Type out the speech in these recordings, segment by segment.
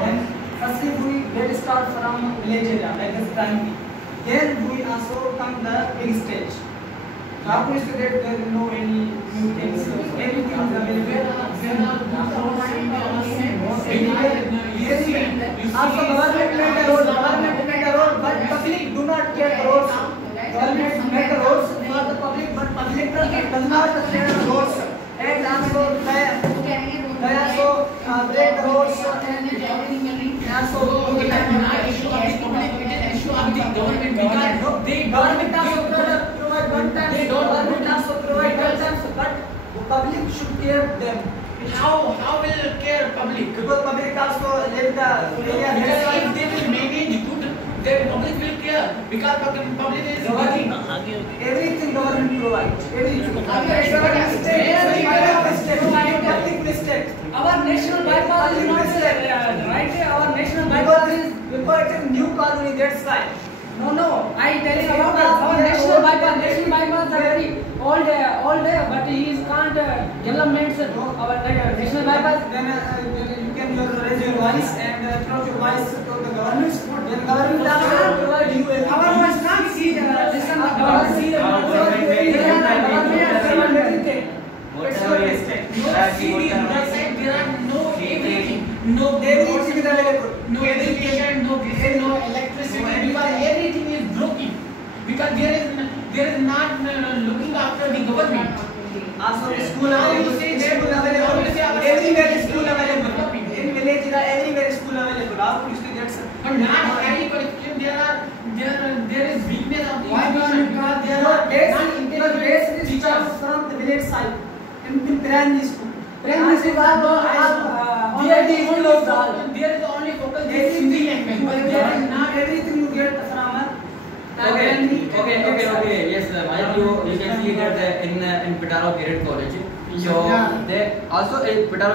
Then firstly we get start from village area like this primary. Then we also come the big stage. After student there is no any new things. Everything is available. Also government make a road, but public do not care the roads. Government make the roads for the public, but public does not care the roads. And also they also break the roads and also the government also provide one time. Government also provide one time, but the public should care them. How will care public? Because public also live the area. If they will manage good, then public will care. Because public is working. Everything government provides. Everything. Public mistake. Our national bypass is not right. Our national bypass is because it's a new colony. That's why. No. I tell you about our national bypass. National bypass are very old, but he can't developments. Our national bypass. Then you can raise your voice and throw your voice to the government. Then government also provide you. Our voice can't see listen. Government see There are no everything. No everything is available. No education, no gas, no electricity. Because everything is broken. Because there is not looking after the government. Also school available. Everywhere school available. In village everywhere school available. How to see that's. But not highly qualified. There is weakness of the Because there are basic teachers from the village side in primary school. Primary school There is only focus on Hindi language. But there is not everything you get from Okay. Yes, you can see that in Pitaro Cadet College. So they also Pitaro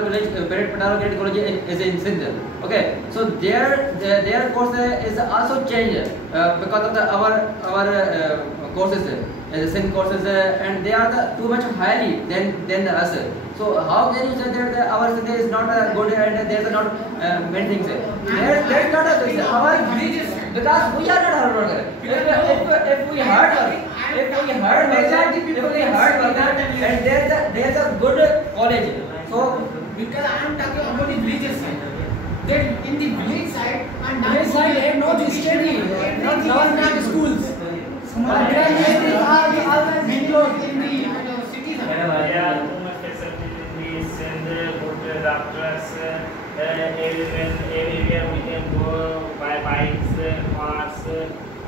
Cadet College is in Sindh. Okay, so their course is also changed because of our courses, the Sindh courses, and they are too much highly than us. So how can you say that our Sindh is not good and there are not many things? There's not our religious. Because we are not hard worker. If we hard worker, and there's a good college. So because I am talking about the village side. That in the village side and village side they have no study, not government schools. Many roads in the cities. Yeah, too much facilities and good doctors. Everywhere we can go by bikes, cars,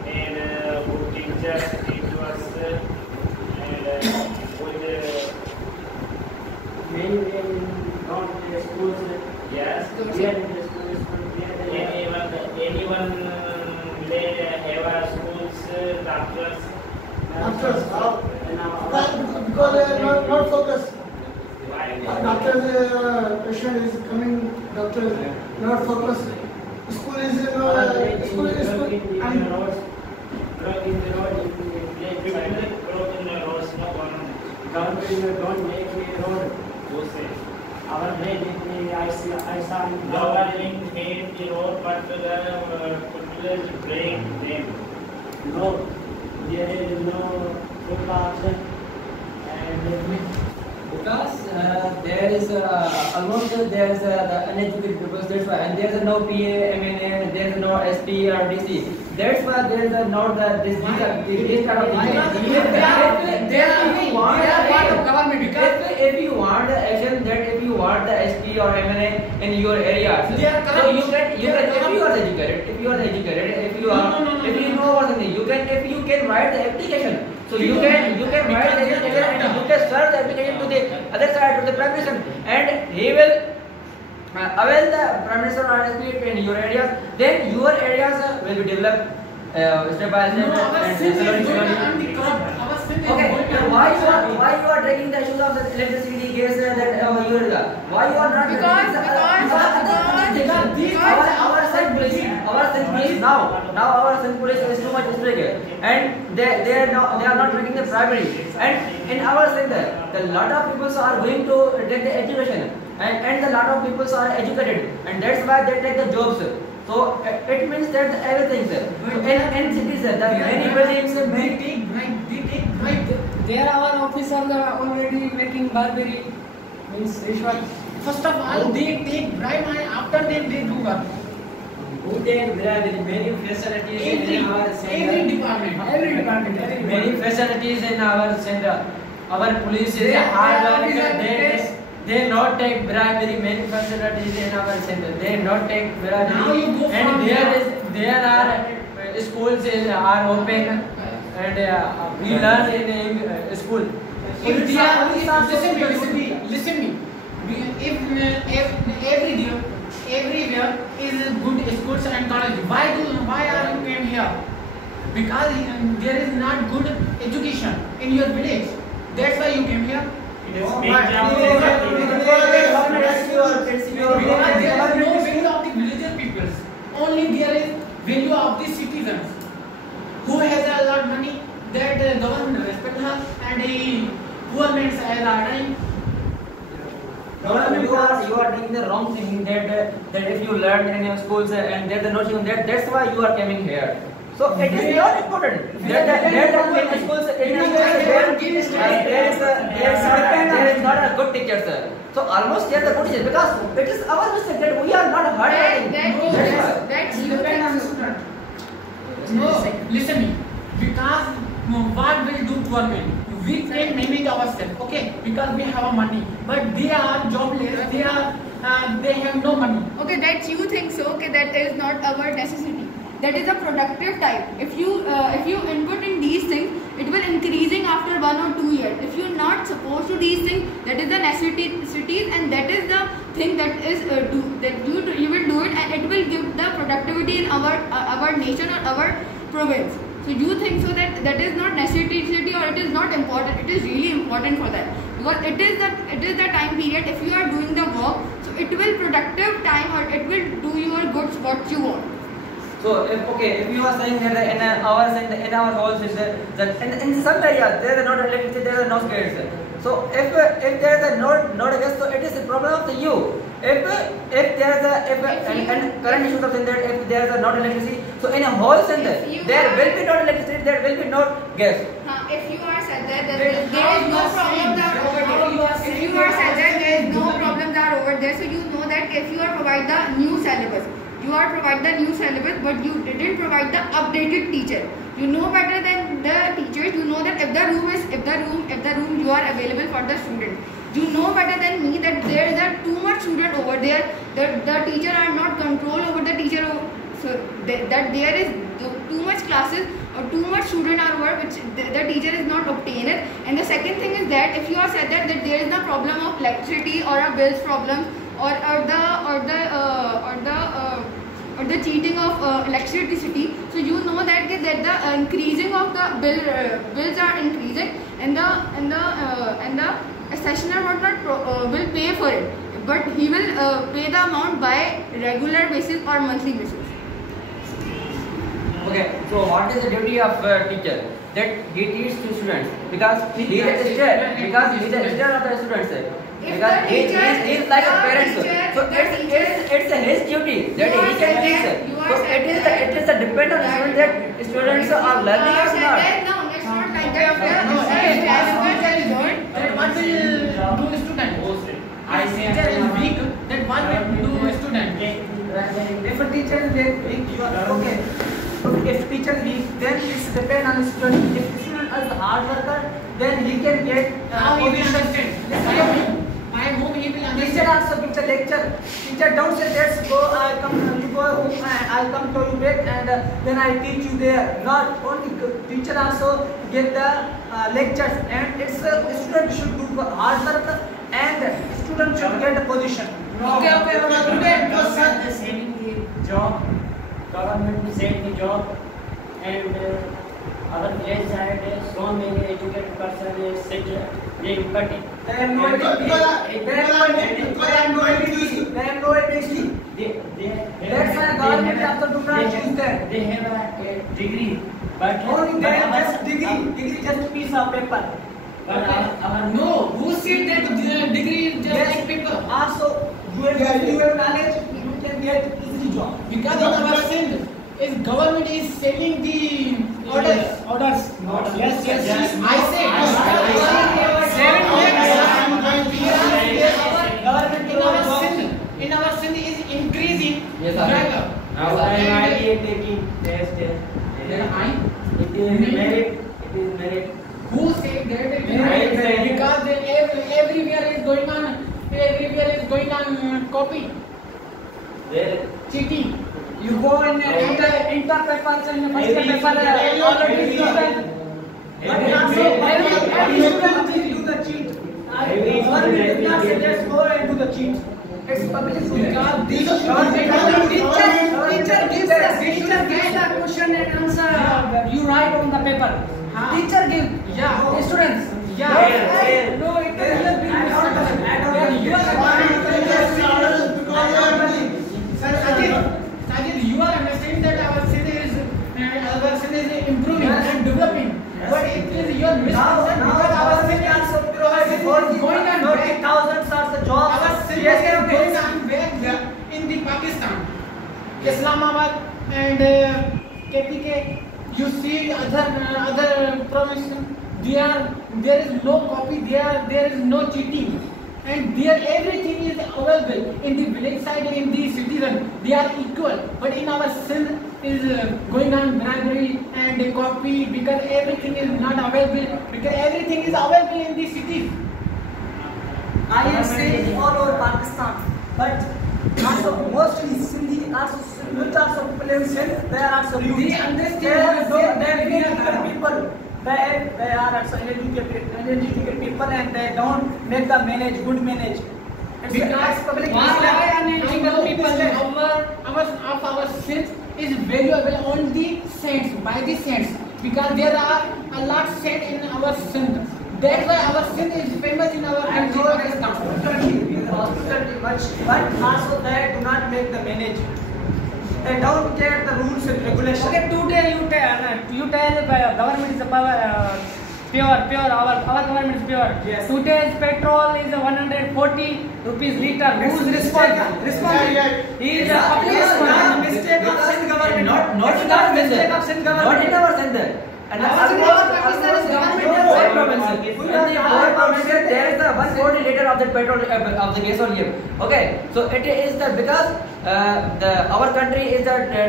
and good teachers teach us, and good many not schools. yes. Here in the schools, Anyone they have schools, doctors. Because not focused. Why? Doctor patient is coming. Doctor not focused. School is and People grow in the roads, no one. Government don't make a road. Who say? Our made I saw Government made the road, but the populars break them. no, there is no footpath and because there is almost there is the uneducated people, that's why, and there is no PA, MNA, there is no SP or DC. That's why there is not this kind of if you want the action that if you want the SP or MNA in your area, so you can if you are educated, if you know what thing, if you can write the application. So you can write the application and you can serve the application to the other side, to the Prime Minister, and he will avail the Prime Minister or SP in your areas. Then your areas will be developed step by step. Okay, why you are taking the issues of the electricity, gas, that why you are not Because our Sindh police now our Sindh police is too much strict, and they are not taking the primary, and in our Sindh the lot of people are going to take the education, and a lot of people are educated, and that's why they take the jobs. So it means that everything, sir. In cities, sir, the many buildings, They take bribe. There our officers are already making bribery, means rishwat. First of all, they take bribe and after they do work. Who take bribery? Many facilities in our center. Every department. Many facilities in our center. Our police is They hard are work. officers, They not take bribery. Many facilities in our center. They not take bribery. Now you go and from there are schools are open, and we learn in school. If they are, listen me. If everywhere is good schools and colleges, why are you came here? Because there is not good education in your village. That's why you came here. It is Because there is no value of the villager peoples. Only there is value of the citizens who has a lot of money that government respect her and poor men are dying. you are taking the wrong thing that if you learn in your schools and there's no teaching that's why you are coming here. So it is not important. There in schools there is not a good teacher, sir. So almost there is a good teacher because it is our mistake that we are not hard. That's you think so. No, listen me. Because what will do poor men? We can manage ourselves, okay? Because we have money, but they are jobless. They have no money. Okay, that you think so. Okay, that is not our necessity. That is a productive type. If you input in these things, it will increasing after 1 or 2 years. If you're not supposed to these things, that is the necessities, and that is the thing that is you will do it, and it will give the productivity in our nation or our province. So you think so that is not necessity or it is not important? It is really important for that, because it is the time period. If you are doing the work, so it will productive time or it will do your goods what you want. So if you are saying that in our halls in some areas there is not electricity, there is no skids. So if there is not a gas, so it is a problem of the you. If there is and current issue of that if there is not electricity, so in a whole center there will be not electricity, there will be not gas. If you are said that there is no problems are over there. If you are said that there is no problems are over there, so you know that if you are provide the new syllabus. You are provide the new syllabus, but you didn't provide the updated teacher. You know better than the teachers. You know that if the room you are available for the students. You know better than me that there is too much student over there. The teacher are not control over the teacher. So that there is too much classes or too much student are over which the teacher is not obtained. And the second thing is that if you are said that there is no problem of electricity or a bills problem or the cheating of electricity, so you know that the increasing of the bills are increasing, and the sessioner will pay for it, but he will pay the amount by regular basis or monthly basis. Okay, so what is the duty of teacher? That he teaches to students because he is a teacher of the students. Because he is like a parent, so it's his duty that he can teach. So it is a depend on the student that students are learning or not. No, it's not like that. What will do student? I say teacher is weak. Then what will do student? If a teacher is weak, you are okay. If teacher is weak, then it's depend on the student. If the student is a hard worker, then he can get. How he will understand? My home he will understand. Teacher also gives a lecture. Teacher don't say let's go. I'll come to you back and then I teach you there. Not only teacher also give the lectures, and it's student should do hard work and student should get a position. Okay. Government is saving the job. Government is saving the job, and our village side so many educated persons sit doing cutting. They have no education. That's why government also do not choose them. They have a degree, but Only they have just degree just piece of paper. No, who said that degree is just like paper? Also, you have knowledge, you can get easily job. Because in our Sindh, is government is selling the orders. Yes. I said 7 lakhs. In our Sindh is increasing. Yes, sir. driver. Now I am taking test. Then I. It is merit. Who said that? Right. Because everywhere is going on copy, There. cheating. You go in inter papers and first paper already student. But also, every student will do the cheat. Government does not say let's go and do the cheat. It's public Because Teacher gives the question and answer. You write on the paper. Teacher gives. Yeah. The students. Yeah. No, it doesn't mean Sajid, you are understanding that our city is improving and developing. But it is your misconception because our city also going on back. thousands are the jobs. Our city is going on back in the Pakistan, Islamabad and KPK. You see other provinces. There is no copy. There is no cheating. And there everything is available in the village side and in the citizen. They are equal. But in our Sindh is going on bribery and copy because everything is not available. Because everything is available in the cities. I am saying all over Pakistan, but also mostly Sindhi, also which also people in Sindh, they are also rude. They understand They are what very educated people. They are also uneducated people and they don't make the good manage. It's Because public why uneducated people of our Sindh is valuable on the saints, by the saints. Because there are a lot of saints in our Sindh. That's why our Sindh is famous in our country, Pakistan. But also they do not make the manage. They don't care the rules and regulations. Okay, today you tell government is pure. Our government is pure. Yes. Today's petrol is 140 rupees liter. Who's responsible? He is a public responsible. Mistake of Sindh government. Not in our Mistake of Sindh Sindh. government. Not in our Sindh. And Pakistan is government. four provinces. In the four provinces, there is the 140 liter of the petrol of the gasoline. Okay, so it is the because our country is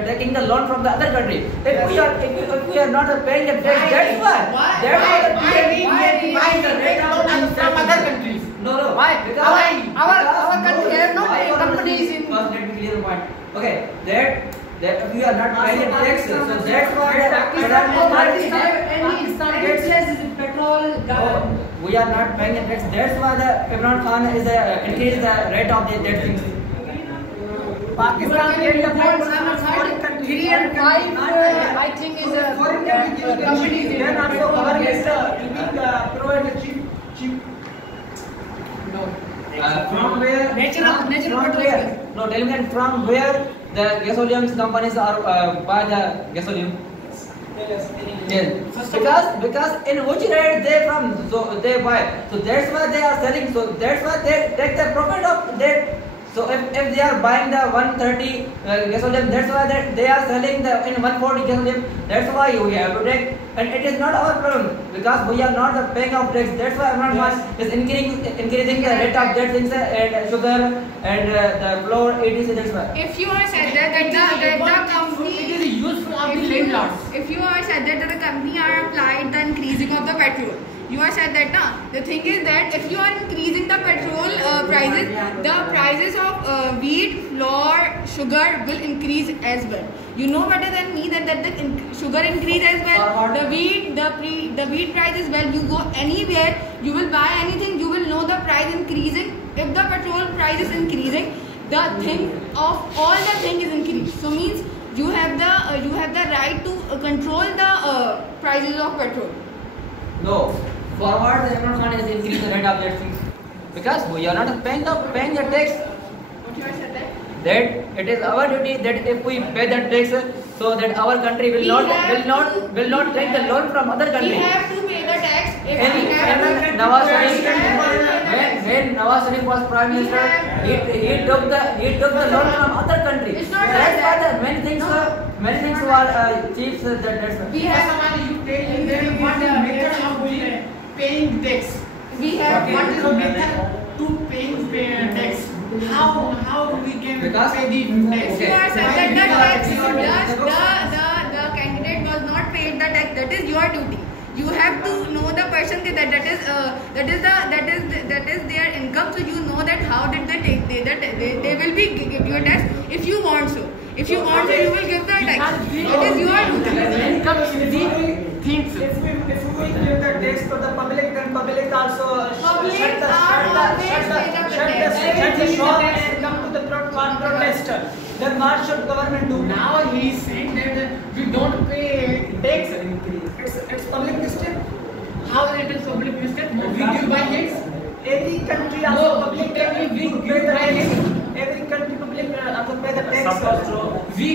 taking the loan from the other country. If we are not paying the tax, that's why. That's why the Why the rate from other countries? No. Why? Because Our country has no companies in. First, let me clear the point. Okay, that we are not paying the tax, so that's why Pakistan gets less petrol. we are not paying the tax. That's why the Imran Khan is increase the rate of that things. Pakistan Three and five, I think is a company. Then also government provide cheap. No. From where? Natural From petrol. where? No, tell me from where the gasoline companies are buy the gasoline. Yes. Because in which rate they from so they buy. So that's why they are selling. So that's why they take the profit of that. So if they are buying the 130 gasoline, that's why they are selling the in 140 gasoline. That's why we have to take, and it is not our problem because we are not paying of tax. That's why Imran Khan is increasing the rate of that things and sugar and the flour, etc. That's why. If you are said that the company, It is useful of the landlords. if you are said that the company are applied the increasing of the petrol, you are said that the thing is that if you are increasing the petrol prices, the prices of wheat, flour, sugar will increase as well. You know better than me that the sugar increase as well, the wheat price as well. You go anywhere, you will buy anything, you will know the price increasing. If the petrol price is increasing, the thing of all the thing is increased. So means you have the right to control the prices of petrol. No. Forward, the Imran Khan is increasing the rate of that things because we are not paying the tax. What you are said that? That it is our duty that if we pay the tax, so that our country will not take the loan from other We countries. have to pay the tax. when Nawaz Sharif was prime minister, he took the loan from other countries. It's not That's like why that. many things were chiefs. That's We have You tell what is the method of paying tax. we have What is the method to paying tax? How we can Because- pay the tax? If you are said that the candidate was not paid the tax, that is your duty. You have to know the person that is their income, so you know that how did they take they will be give you a tax if you want so. If you want so, you will give the tax. That is your duty. If we will give the tax to the public, then public also Public shut the shop and come to the protest. Then what should government do? Now he is saying that we don't pay tax. It's public mistake. How it is public mistake? We give by tax. Every country No, also public you tell me we to give pay the by tax. tax. Every country public also pay the tax. We